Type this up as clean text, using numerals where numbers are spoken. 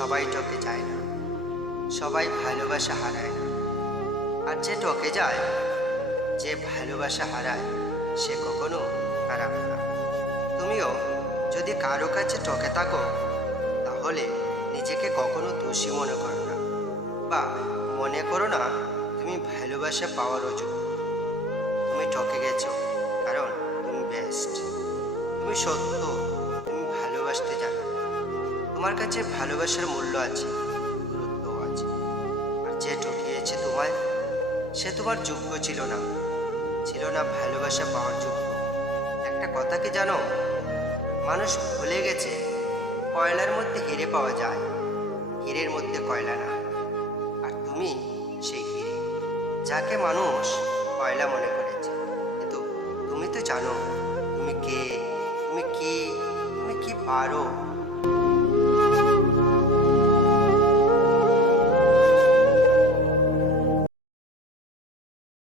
সবাই ঠকে যায় না, সবাই ভালোবাসা হারায় না। আর যে ঠকে যায়, যে ভালোবাসা হারায়, সে কখনো খারাপ না। তুমিও যদি কারো কাছে ঠকে থাকো, তাহলে নিজেকে কখনো দোষী মনে করো না, বা মনে করো না তুমি ভালোবাসা পাওয়ার অযোগ্য। তুমি ঠকে গেছো কারণ তুমি বেস্ট, তুমি সত্য, তুমি ভালোবাসতে জানো। তোমার কাছে ভালোবাসার মূল্য আছে, গুরুত্বও আছে। আর যে ঠকিয়েছে তোমায়, সে তোমার যোগ্য ছিল না, ছিল না ভালোবাসা পাওয়ার যোগ্য। একটা কথা কি জানো, মানুষ ভুলে গেছে কয়লার মধ্যে হিরে পাওয়া যায়, হীরের মধ্যে কয়লা না। আর তুমি সেই হিরে, যাকে মানুষ কয়লা মনে করেছে। কিন্তু তুমি তো জানো তুমি কে, তুমি কি, তুমি কি পারো।